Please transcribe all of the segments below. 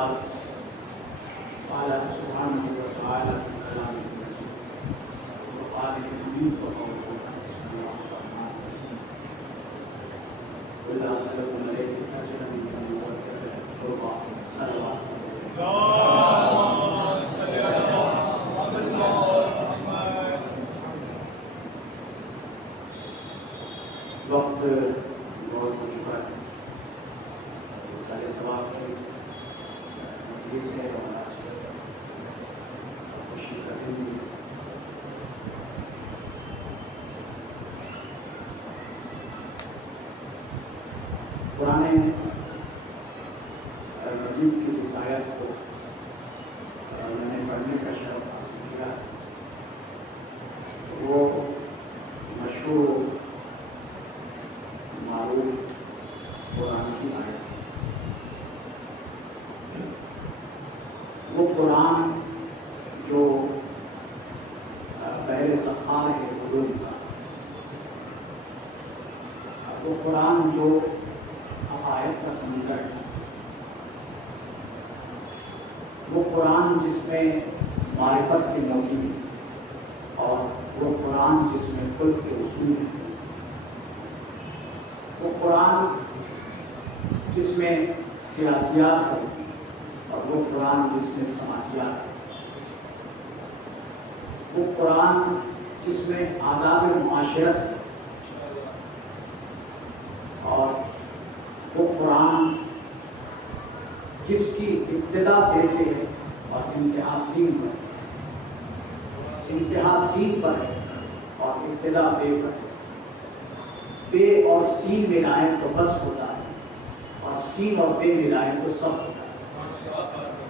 بعد قال سبحانه وتعالى في كلامه المجيد وقال النبي وقوله ولا أسألكم عليه أجرا من المودة والقربى صلوات وقت بہت ہو چکا ہے. سارے سوال کی مجلس ہے اور آج خوشی کا دن بھی. قرآن مجید کی اس آیت کو میں نے پڑھنے کا شرف حاصل کیا. وہ مشہور معروف قرآن کی آیت. وہ قرآن جو بحر سخار ہے علوم کا. وہ قرآن جو آیت کا سمندر ہے. وہ قرآن جس میں معرفت کے موتی ہیں اور وہ قرآن جس میں خلق کے اصول ہیں. وہ قرآن جس میں سیاسیات ہے اور وہ قرآن جس میں سماجیات ہے. وہ قرآن جس میں آداب معاشرت ہے اور وہ قرآن جس کی ابتدا بے سے ہے اور انتہا سین پر. انتہا سین پر ہے اور ابتدا بے پر ہے. بے اور سین ملائیں تو بس ہوتا ہے اور سین اور بے ملائیں تو سب ہوتا ہے.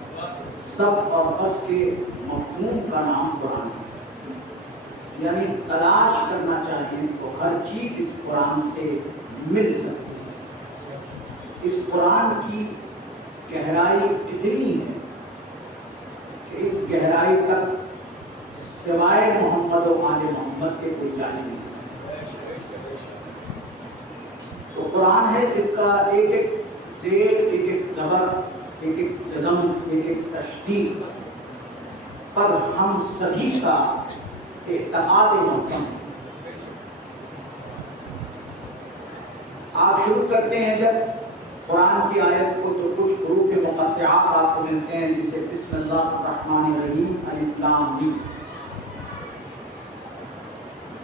سب اور بس کے مفہوم کا نام قرآن ہے. یعنی تلاش کرنا چاہیں تو ہر چیز اس قرآن سے مل سکتی ہے. اس قرآن کی گہرائی اتنی ہے کہ اس گہرائی تک سوائے محمد و آل محمد کے کوئی جا نہیں سکتا. تو قرآن ہے جس کا ایک ایک زیر، ایک ایک زبر، ایک ایک جزم، ایک ایک تشدید پر ہم سبھی کا اعتقاد محکم ہے. آپ شروع کرتے ہیں جب قرآن کی آیت کو تو کچھ حروف مقطعات آپ کو ملتے ہیں جسے بسم اللہ الرحمن الرحیم الف لام میم.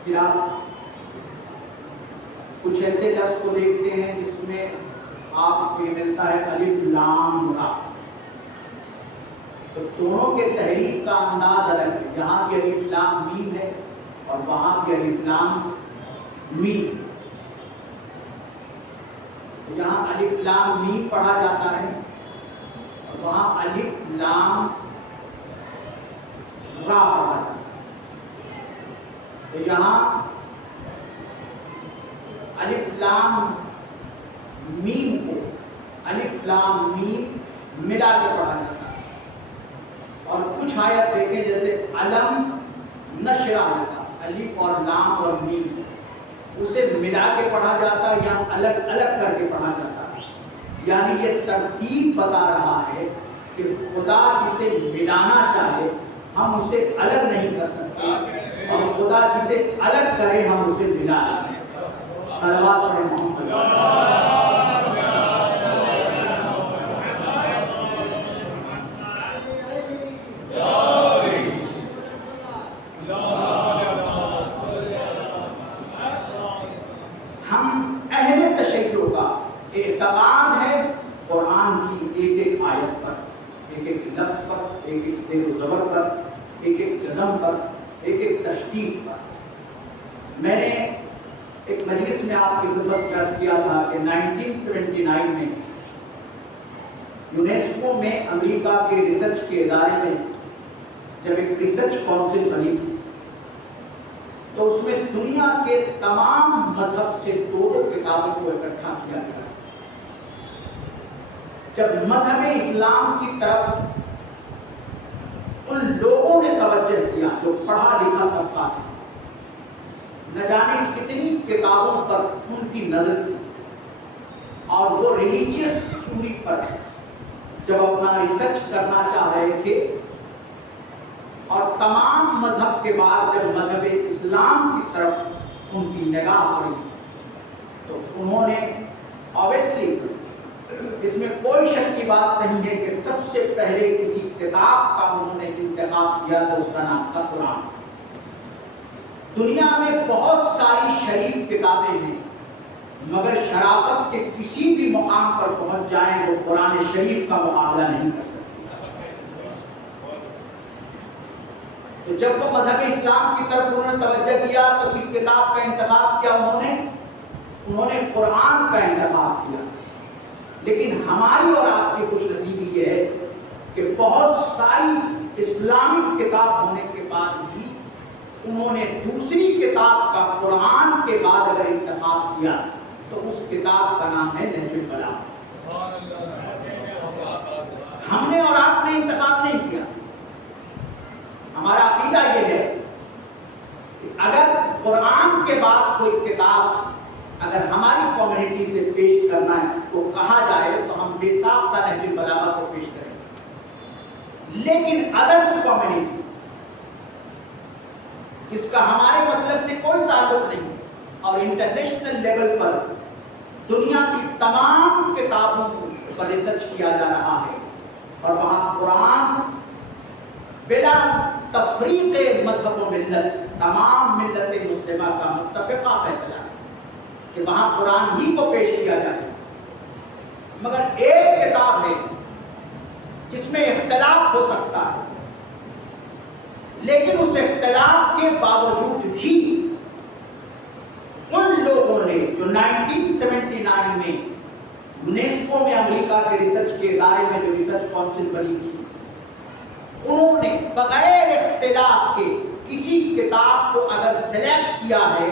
پھر آپ کچھ ایسے لفظ کو دیکھتے ہیں جس میں آپ کو یہ ملتا ہے الف لام را. تو دونوں کے تحریک کا انداز الگ ہے. یہاں بھی الف لام میم ہے اور وہاں بھی الف لام میم. جہاں الف لام میم پڑھا جاتا ہے اور وہاں الف لام را پڑھا جاتا ہے. تو یہاں الف لام میم کو الف لام میم ملا کے پڑھا جاتا ہے. اور کچھ آیت دیکھیں جیسے علم نشرح لکا، الف اور لام اور میم اسے ملا کے پڑھا جاتا ہے یا الگ الگ کر کے پڑھا جاتا ہے. یعنی یہ ترتیب بتا رہا ہے کہ خدا جسے ملانا چاہے ہم اسے الگ نہیں کر سکتے اور خدا جسے الگ کرے ہم اسے ملا لیں. صلوات پڑھیں محمد. اعتقاد ہے قرآن کی ایک ایک آیت پر، ایک ایک لفظ پر، ایک ایک زیر و زبر پر، ایک ایک جزم پر، ایک ایک تشدید پر. میں نے ایک مجلس میں آپ کی خدمت پیش کیا تھا کہ 1979 میں یونیسکو میں امریکہ کے ریسرچ کے ادارے میں جب ایک ریسرچ کونسل بنی تھی تو اس میں دنیا کے تمام مذہب سے دو کتابوں کو اکٹھا کیا گیا. جب مذہب اسلام کی طرف ان لوگوں نے توجہ کیا جو پڑھا لکھا طبقہ تھا، نہ جانے کتنی کتابوں پر ان کی نظر تھی اور وہ ریلیجیس تھیوری پر جب اپنا ریسرچ کرنا چاہ رہے تھے اور تمام مذہب کے بعد جب مذہب اسلام کی طرف ان کی نگاہ پڑی تو انہوں نے obviously اس میں کوئی شک کی بات نہیں ہے کہ سب سے پہلے کسی کتاب کا انہوں نے انتخاب کیا تو اس کا نام تھا قرآن۔ دنیا میں بہت ساری شریف کتابیں ہیں مگر شرافت کے کسی بھی مقام پر پہنچ جائیں وہ قرآن شریف کا مقابلہ نہیں کر سکتے۔ تو جب وہ مذہب اسلام کی طرف انہوں نے توجہ کیا تو کس کتاب کا انتخاب کیا؟ انہوں نے قرآن کا انتخاب کیا۔ لیکن ہماری اور آپ کی خوش نصیبی یہ ہے کہ بہت ساری اسلامک کتاب ہونے کے بعد بھی انہوں نے دوسری کتاب کا قرآن کے بعد اگر انتخاب کیا تو اس کتاب کا نام ہے نہج البلاغہ۔ ہم نے اور آپ نے انتخاب نہیں کیا۔ ہمارا عقیدہ یہ ہے کہ اگر قرآن کے بعد کوئی کتاب اگر ہماری کمیونٹی سے پیش کرنا ہے تو کہا جائے تو ہم بے ساختہ نہج البلاغہ کو پیش کریں گے۔ لیکن ادرس کمیونٹی جس کا ہمارے مسلک سے کوئی تعلق نہیں اور انٹرنیشنل لیول پر دنیا کی تمام کتابوں پر ریسرچ کیا جا رہا ہے اور وہاں قرآن بلا تفریق مذہب و ملت تمام ملت مسلمہ کا متفقہ فیصلہ ہے کہ وہاں قرآن ہی کو پیش کیا جائے۔ مگر ایک کتاب ہے جس میں اختلاف ہو سکتا ہے لیکن اس اختلاف کے باوجود بھی ان لوگوں نے جو 1979 میں یونیسکو میں امریکہ کے ریسرچ کے ادارے میں جو ریسرچ کونسل بنی تھی انہوں نے بغیر اختلاف کے کسی کتاب کو اگر سلیکٹ کیا ہے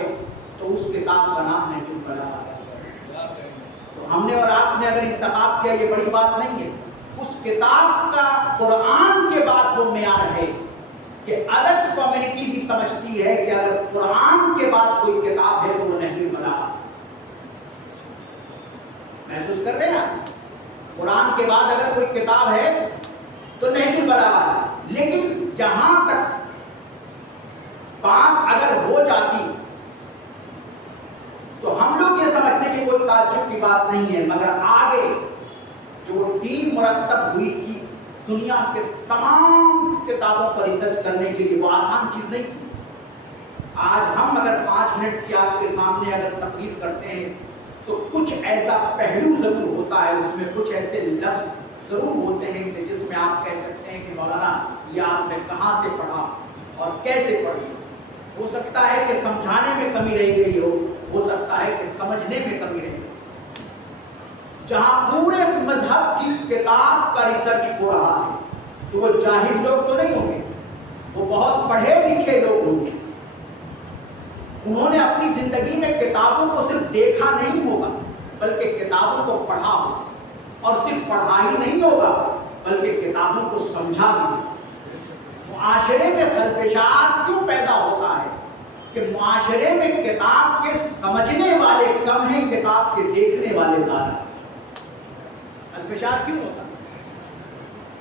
تو اس کتاب کا نام نہج البلاغہ ہے۔ تو ہم نے اور آپ نے اگر انتخاب کیا یہ بڑی بات نہیں ہے۔ اس کتاب کا قرآن کے بعد وہ معیار ہے کہ ادرس کمیونٹی بھی سمجھتی ہے کہ اگر قرآن کے بعد کوئی کتاب ہے تو وہ نہج البلاغہ۔ محسوس کر رہے ہیں آپ؟ قرآن کے بعد اگر کوئی کتاب ہے تو نہج البلاغہ ہے۔ لیکن یہاں تک بات اگر ہو جاتی تو ہم لوگ یہ سمجھتے کہ کوئی تعجب کی بات نہیں ہے، مگر آگے جو ٹیم مرتب ہوئی تھی دنیا کے تمام کتابوں پر ریسرچ کرنے کے لیے وہ آسان چیز نہیں تھی۔ آج ہم اگر 5 منٹ کی آپ کے سامنے اگر تقریر کرتے ہیں تو کچھ ایسا پہلو ضرور ہوتا ہے، اس میں کچھ ایسے لفظ ضرور ہوتے ہیں کہ جس میں آپ کہہ سکتے ہیں کہ مولانا یہ آپ نے کہاں سے پڑھا اور کیسے پڑھی۔ ہو سکتا ہے کہ سمجھانے میں کمی رہ گئی ہو سکتا ہے کہ سمجھنے میں کمی رہ گئی۔ جہاں پورے مذہب کی کتاب کا ریسرچ ہو رہا ہے تو وہ جاہل لوگ تو نہیں ہوں گے، وہ بہت پڑھے لکھے لوگ ہوں گے۔ انہوں نے اپنی زندگی میں کتابوں کو صرف دیکھا نہیں ہوگا بلکہ کتابوں کو پڑھا ہوگا، اور صرف پڑھا ہی نہیں ہوگا بلکہ کتابوں کو سمجھا بھی ہوگا۔ معاشرے میں خلفشار کیوں پیدا ہوتا ہے کہ معاشرے میں کتاب کے سمجھنے والے کم ہیں، کتاب کے دیکھنے والے زیادہ ہیں۔ خلفشار کیوں ہوتا ہے؟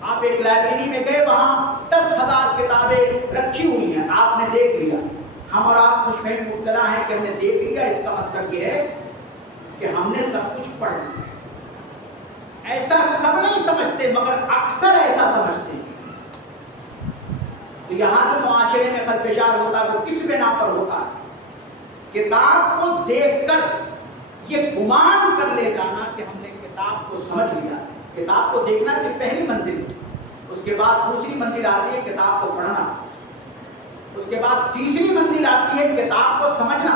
آپ ایک لائبریری میں گئے، وہاں 10,000 کتابیں رکھی ہوئی ہیں، آپ نے دیکھ لیا۔ ہم اور آپ خوش فہم مبتلا ہیں کہ ہم نے دیکھ لیا، اس کا مطلب یہ ہے کہ ہم نے سب کچھ پڑھ لیا۔ ایسا سب نہیں سمجھتے مگر اکثر ایسا سمجھتے ہیں۔ تو یہاں جو معاشرے میں خلفشار ہوتا ہے وہ کس بنا پر ہوتا ہے؟ کتاب کو دیکھ کر یہ گمان کر لے جانا کہ ہم نے کتاب کو سمجھ لیا۔ کتاب کو دیکھنا کی پہلی منزل ہے، اس کے بعد دوسری منزل آتی ہے کتاب کو پڑھنا، اس کے بعد تیسری منزل آتی ہے کتاب کو سمجھنا۔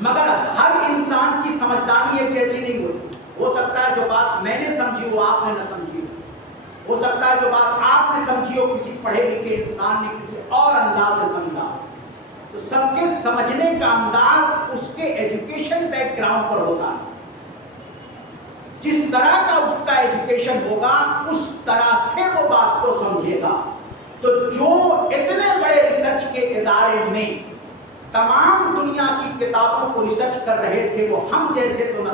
مگر ہر انسان کی سمجھداری ایک جیسی نہیں ہوتی۔ ہو سکتا ہے جو بات میں نے سمجھی وہ آپ نے نہ سمجھی ہو سکتا ہے جو بات آپ نے سمجھی ہو کسی پڑھے لکھے انسان نے کسی اور انداز سے سمجھا۔ تو سب کے سمجھنے کا انداز اس کے ایجوکیشن بیک گراؤنڈ پر ہوتا ہے۔ جس طرح کا اس کا ایجوکیشن ہوگا اس طرح سے وہ بات کو سمجھے گا۔ تو جو اتنے بڑے ریسرچ کے ادارے میں تمام دنیا کی کتابوں کو ریسرچ کر رہے تھے وہ ہم جیسے تو نہ،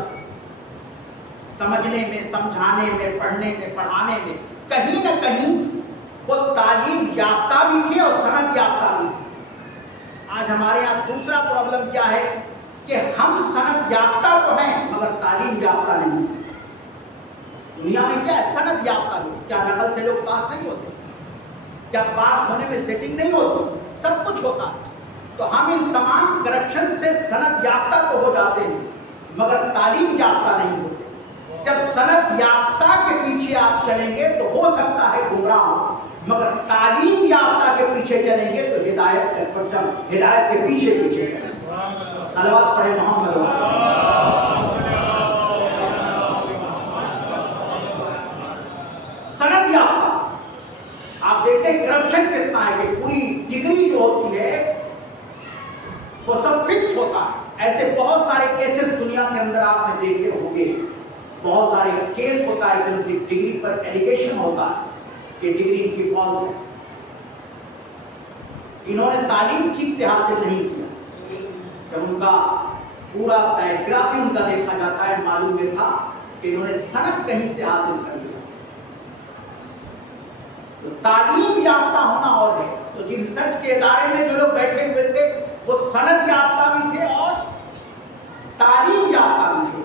سمجھنے میں، سمجھانے میں، پڑھنے میں، پڑھانے میں کہیں نہ کہیں وہ تعلیم یافتہ بھی تھے اور سند یافتہ بھی تھے۔ آج ہمارے یہاں دوسرا پرابلم کیا ہے کہ ہم سند یافتہ تو ہیں مگر تعلیم یافتہ نہیں ہیں۔ دنیا میں کیا ہے؟ سند یافتہ لوگ۔ کیا نقل سے لوگ پاس نہیں ہوتے؟ کیا پاس ہونے میں سیٹنگ نہیں ہوتی؟ سب کچھ ہوتا ہے۔ تو ہم ان تمام کرپشن سے سند یافتہ تو ہو جاتے ہیں مگر تعلیم یافتہ نہیں ہوتے۔ جب سند یافتہ کے پیچھے آپ چلیں گے تو ہو سکتا ہے گمراہ ہو، مگر تعلیم یافتہ کے پیچھے چلیں گے تو ہدایت کے پیچھے صلوات پڑھیں محمد۔ سند یافتہ آپ دیکھتے ہیں کرپشن کتنا ہے کہ پوری ڈگری جو ہوتی ہے وہ سب فکس ہوتا ہے۔ ایسے بہت سارے کیسز دنیا کے اندر آپ نے دیکھے ہوں گے، بہت سارے کیس ہوتا ہے کہ ان کی ڈگری پر ایلیگیشن ہوتا ہے کہ ڈگری ان کی فالس ہے، انہوں نے تعلیم ٹھیک سے حاصل نہیں کیا۔ جب ان کا پورا بایوگرافی ان کا دیکھا جاتا ہے معلوم یہ تھا کہ انہوں نے سند کہیں سے حاصل کر لیا۔ تو تعلیم یافتہ ہونا اور ہے۔ تو جن ریسرچ کے ادارے میں جو لوگ بیٹھے ہوئے تھے وہ سند یافتہ بھی تھے اور تعلیم یافتہ بھی تھے۔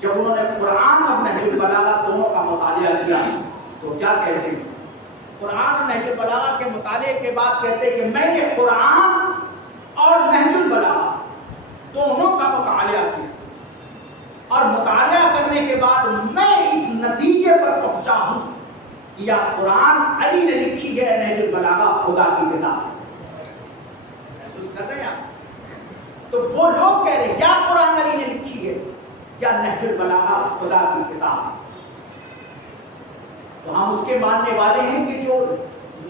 جب انہوں نے قرآن اور نہج البلاغہ دونوں کا مطالعہ کیا تو کیا کہتے ہیں؟ قرآن اور نہج البلاغہ کے مطالعے کے بعد کہتے ہیں کہ میں نے قرآن اور نہج البلاغہ دونوں کا مطالعہ کیا اور مطالعہ کرنے کے بعد میں اس نتیجے پر پہنچا ہوں کہ یا قرآن علی نے لکھی ہے، نہج البلاغہ خدا کی کتاب ہے۔ محسوس کر رہے ہیں آپ؟ تو وہ لوگ کہہ رہے ہیں یا قرآن علی نے لکھی ہے یا نہج البلاغہ خدا کی کتاب ہے۔ تو ہم اس کے ماننے والے ہیں کہ جو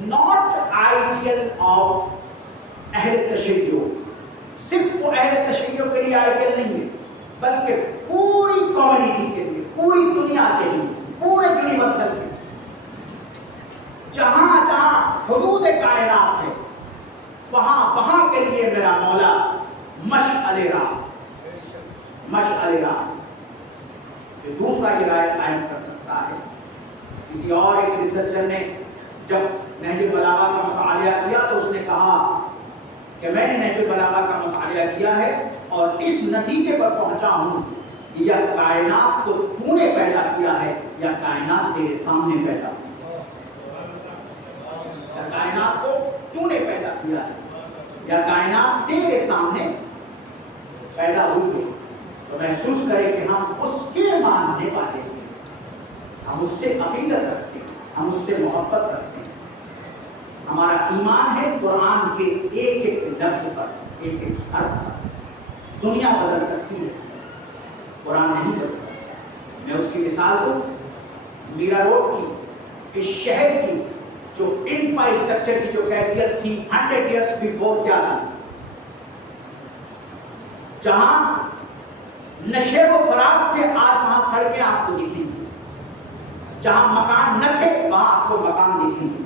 ناٹ آئیڈیل آف اہل تشیع، صرف وہ اہل تشیع کے لیے آئیڈیل نہیں ہے بلکہ پوری کمیونٹی کے لیے، پوری دنیا کے لیے، پورے یونیورسل کے لیے، جہاں جہاں حدود کائنات ہے وہاں کے لیے میرا مولا مشعل راہ، مشعل راہ کہ دوسرا یہ رائے قائم کر سکتا ہے۔ کسی اور ایک ریسرچر نے جب نہج البلاغہ کا مطالعہ کیا تو اس نے کہا کہ میں نے نہج البلاغہ کا مطالعہ کیا ہے اور اس نتیجے پر پہنچا ہوں کہ یا کائنات کو تو نے پیدا کیا ہے یا کائنات تیرے سامنے پیدا ہوئی، یا کائنات کو تو نے پیدا کیا ہے یا کائنات تیرے سامنے پیدا ہوئی ہے۔ تو محسوس کرے کہ ہم اس کے ماننے والے ہیں، ہم اس سے عقیدت رکھتے ہیں، ہم اس سے محبت رکھتے ہیں۔ ہمارا ایمان ہے قرآن کے ایک ایک لفظ پر، ایک ایک حرف پر۔ دنیا بدل سکتی ہے، قرآن نہیں بدل سکتا۔ میں اس کی مثال دوں، میرا روڈ کی، اس شہر کی جو انفراسٹرکچر کی جو کیفیت تھی 100 ایئرس بیفور کیا تھی؟ جہاں نشیب و فراز تھے آج وہاں سڑکیں آپ کو دکھیں گی، جہاں مکان نہ تھے وہاں آپ کو مکان دکھیں گے،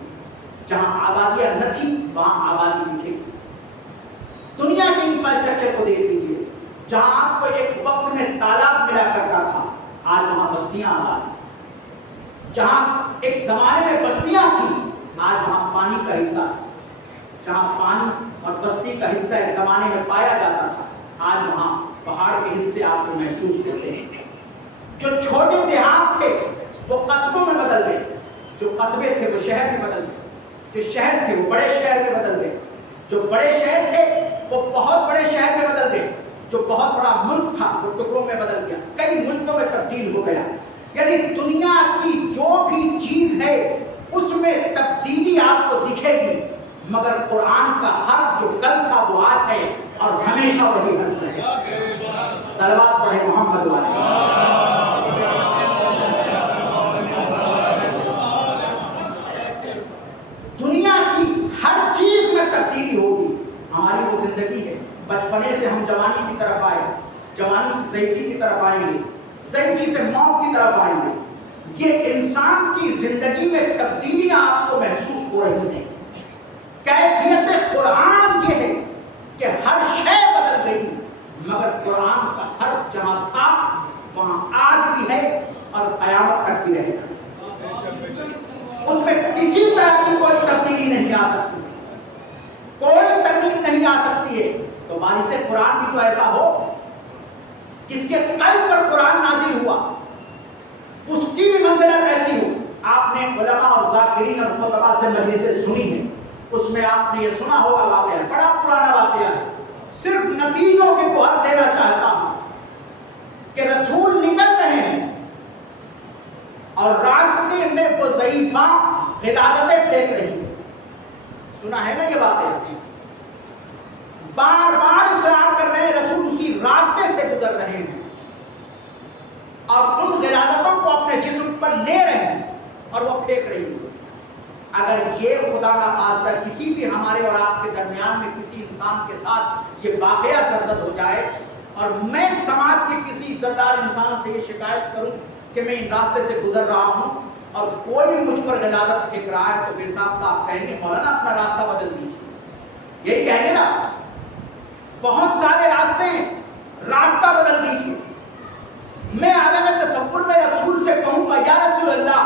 جہاں آبادیاں نہ تھی وہاں آبادی دکھے گی۔ دنیا کے انفراسٹرکچر کو دیکھ لیجیے، جہاں آپ کو ایک وقت میں تالاب ملا کرتا تھا آج وہاں بستیاں آباد، جہاں ایک زمانے میں بستیاں تھیں آج وہاں پانی کا حصہ، جہاں پانی اور بستی کا حصہ ایک زمانے میں پایا جاتا تھا آج وہاں پہاڑ کے حصے آپ کو محسوس ہوتے ہیں۔ جو چھوٹے دیہات تھے وہ قصبوں میں بدل گئے، جو قصبے تھے وہ شہر میں بدل گئے، جو شہر تھے وہ بڑے شہر میں بدل گئے، جو بڑے شہر تھے وہ بہت بڑے شہر میں بدل گئے، جو بہت بڑا ملک تھا وہ ٹکڑوں میں بدل گیا، کئی ملکوں میں تبدیل ہو گیا۔ یعنی دنیا کی جو بھی چیز ہے اس میں تبدیلی آپ کو دکھے گی، مگر قرآن کا حرف جو کل تھا وہ آج ہے اور ہمیشہ وہی حرف ہے۔ صلوات پڑھیں محمد والے۔ دنیا کی ہر چیز میں تبدیلی ہوگی۔ ہماری وہ زندگی ہے، بچپنے سے ہم جوانی کی طرف آئے، جوانی سے ضعیفی کی طرف آئیں گے، ضعیفی سے موت کی طرف آئیں گے۔ یہ انسان کی زندگی میں تبدیلیاں آپ کو محسوس ہو رہی ہیں۔ کیفیت قرآن یہ ہے کہ ہر شے بدل گئی، مگر قرآن کا حرف جہاں تھا وہاں آج بھی ہے اور قیامت تک بھی رہے گا. اس میں کسی طرح کی کوئی تبدیلی نہیں آ سکتی, کوئی ترمیم نہیں آ سکتی ہے. تو وارث قرآن بھی تو ایسا ہو جس کے قلب پر قرآن نازل ہوا, اس کی بھی منزلت ایسی ہو. آپ نے علماء اور ذاکرین اور خطباء سے مجلسیں سنی ہیں, اس میں آپ نے یہ سنا ہوگا واقعہ, بڑا پرانا واقعہ ہے, صرف نتیجوں کی گوہر دینا چاہتا ہوں کہ رسول نکل رہے ہیں اور راستے میں وہ ضعیفہ غلاظتیں پھینک رہی ہے. سنا ہے نا یہ باتیں, بار بار اصرار کر رہے ہیں, رسول اسی راستے سے گزر رہے ہیں اور ان غلاظتوں کو اپنے جسم پر لے رہے ہیں اور وہ پھینک رہی ہے. اگر یہ خدا کا خاصہ کسی بھی ہمارے اور آپ کے درمیان میں کسی انسان کے ساتھ یہ واقعہ سرزد ہو جائے اور میں سماج کے کسی عزت دار انسان سے یہ شکایت کروں کہ میں ان راستے سے گزر رہا ہوں اور کوئی مجھ پر غلاظت پھینک رہا ہے, تو بے صاحب آپ کہیں گے مولانا اپنا راستہ بدل دیجیے, یہی کہیں گے نا, بہت سارے راستے ہیں, راستہ بدل دیجیے. میں عالم تصور میں رسول سے کہوں گا یا رسول اللہ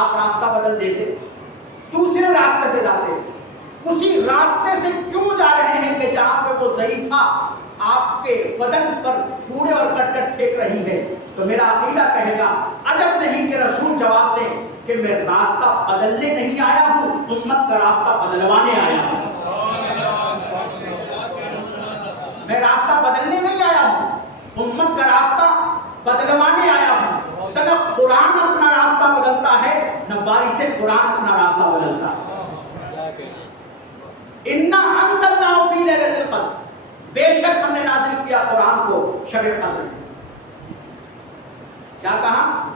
آپ راستہ بدل دیتے, دوسرے راستے سے جاتے, اسی راستے سے کیوں جا رہے ہیں کہ جہاں پہ وہ ضعیفہ آپ کے بدن پر کوڑے اور کٹکٹ پھینک رہی ہے. تو میرا عقیدہ کہے گا عجب نہیں کہ رسول جواب دیں کہ میں راستہ بدلنے نہیں آیا ہوں, امت کا راستہ بدلوانے آیا ہوں. میں راستہ بدلنے نہیں آیا ہوں, امت کا راستہ بدلوانے آیا ہوں. نہ قرآن اپنا راستہ بدلتا ہے, نہ وارث قرآن اپنا راستہ بدلتا ہے. انا انزلناہ فی لیلۃ القدر, بے شک ہم نے نازل کیا قرآن کو شب قدر. کیا کہا؟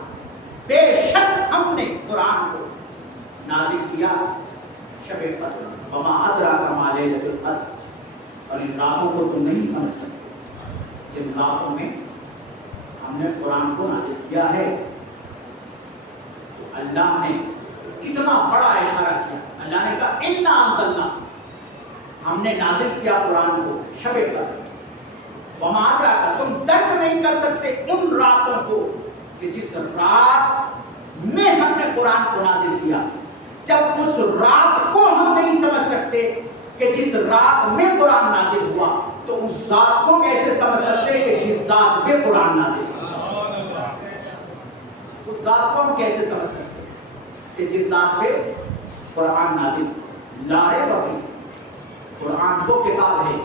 بے شک ہم نے قرآن کو نازل کیا شب قدر. وما ادراک ما لیلۃ القدر, اور ان راتوں کو تم نہیں سمجھ سکتے جن راتوں میں ہم نے قرآن کو نازل کیا ہے. تو اللہ نے کتنا بڑا اشارہ کیا, اللہ نے کہا انا انزلنا, ہم نے نازل کیا قرآن کو شب قدر. وما ادراک, تم درک نہیں کر سکتے ان راتوں کو کہ جس رات میں ہم نے قرآن کو نازل کیا. جب اس رات کو ہم نہیں سمجھ سکتے کہ جس رات میں قرآن نازل ہوا, تو اس ذات کو کیسے سمجھ سکتے کہ جس ذات میں قرآن نازل ہوا. اس ذات کو ہم کیسے سمجھ سکتے کہ جس ذات پہ قرآن نازل. لا ریب فیہ, قرآن وہ کتاب ہے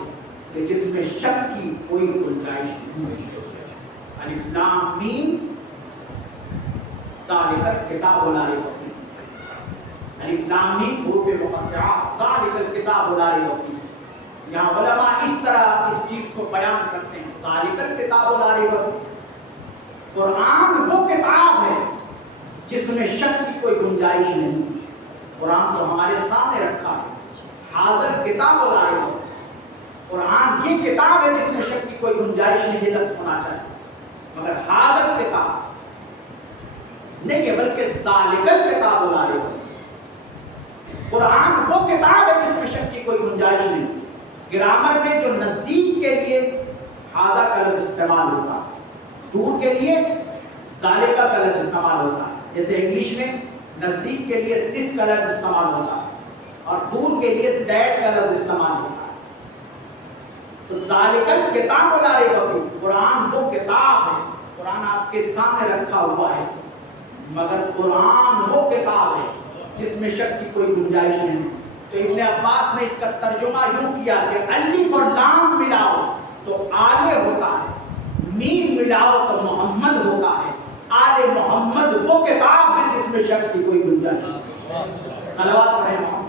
کہ جس میں شک کی کوئی گنجائش نہیں. الف لام میم ذالک الکتاب لا ریب فیہ, الف لام میم حروف مقطعات, ذالک الکتاب لا ریب فیہ. یہاں علماء اس طرح اس چیز کو بیان کرتے ہیں, ذالک الکتاب لا ریب فیہ, قرآن وہ کتاب ہے جس میں شک کی کوئی گنجائش نہیں. قرآن تو ہمارے سامنے رکھا ہے, حاضر کتاب لا ریب فیہ, قرآن یہ کتاب ہے جس میں شک کی کوئی گنجائش نہیں. یہ لفظ ہونا چاہیے, مگر حاضر کتاب نہیں ہے بلکہ ذالک الکتاب لا ریب فیہ. قرآن وہ کتاب ہے جس میں شک کی کوئی گنجائش نہیں. گرامر میں جو نزدیک کے لیے حاضر کا لفظ استعمال ہوتا ہے, دور کے لیے ذالک کا لفظ استعمال ہوتا ہے. جیسے انگلش میں نزدیک کے لیے دس کا لفظ استعمال ہوتا ہے اور دور کے لیے دیٹ کا لفظ استعمال ہوتا ہے. تو ذالک الکتاب لا ریب فیہ, قرآن وہ کتاب ہے, قرآن آپ کے سامنے رکھا ہوا ہے, مگر قرآن وہ کتاب ہے جس میں شک کی کوئی گنجائش نہیں. تو ابن عباس نے اس کا ترجمہ یوں کیا کہ الف اور لام ملاؤ تو آلے ہوتا ہے, میم ملاؤ تو محمد ہوتا ہے. آل محمد وہ کتاب ہے جس میں شک کی کوئی گنجائش نہیں. صلوات پڑھیں محمد.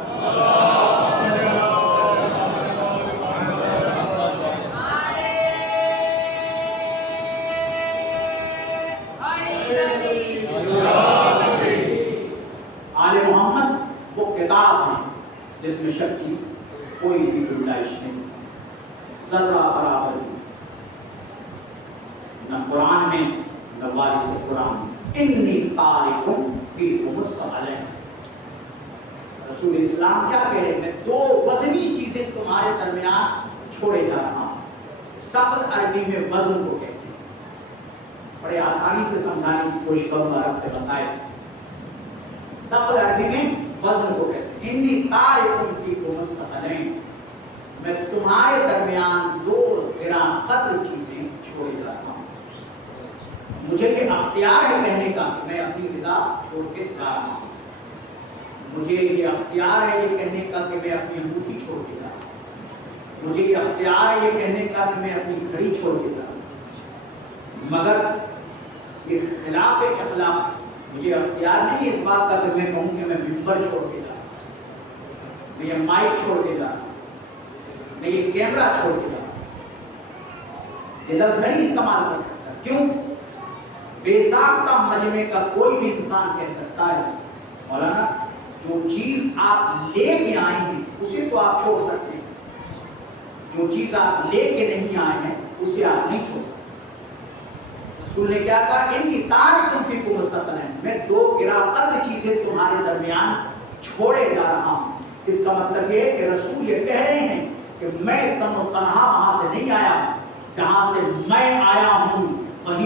آل محمد وہ کتاب ہے جس میں شک کی کوئی بھی گنجائش نہیں, ذرہ برابر نہیں. نہ قرآن میں نہ وارث قرآن میں. انی تارک فیکم الثقلین. رسول اسلام کیا کہہ رہے ہیں؟ دو وزنی چیزیں تمہارے درمیان چھوڑے جا رہا ہوں. ثقل عربی میں وزن کو کہتے ہیں بڑے آسانی سے سمجھانے کی کوشش کروں گا ربط مسائل. ثقل عربی میں وزن کو کہتے ہیں. انی تارکم فیکم الثقلین، میں تمہارے درمیان دو گراں قدر چیزیں چھوڑے جا رہا ہوں. مجھے یہ اختیار ہے کہنے کا کہ میں اپنی غذا چھوڑ کے جا رہا ہوں. مجھے یہ اختیار ہے یہ کہنے کا کہ میں اپنی انگوٹھی چھوڑ کے جا رہا ہوں. مجھے یہ اختیار ہے یہ کہنے کا کہ میں اپنی گھڑی چھوڑ کے جا رہا ہوں. مگر یہ خلاف اخلاق ہے. مجھے اختیار نہیں اس بات کا کہ میں کہوں کہ میں ممبر چھوڑ کے جا رہا ہوں، میں یہ مائک چھوڑ کے جا رہا ہوں، میں یہ کیمرہ چھوڑ کے جا رہا ہوں. یہ لفظ نہیں استعمال کر سکتا. کیوں؟ بے ساختہ مجمع کا کوئی بھی انسان کہہ سکتا ہے مولانا جو چیز آپ لے کے آئے ہیں اسے تو آپ چھوڑ سکتے ہیں، جو چیز آپ لے کے نہیں آئے ہیں اسے آپ نہیں چھوڑ سکتے. رسول نے کیا کہا؟ ان کی تارکم فیکم الثقلین، میں دو گراں قدر چیزیں تمہارے درمیان چھوڑے جا رہا ہوں. اس کا مطلب یہ ہے کہ رسول یہ کہہ رہے ہیں کہ میں تن و تنہا وہاں سے نہیں آیا، جہاں سے میں آیا ہوں وہیں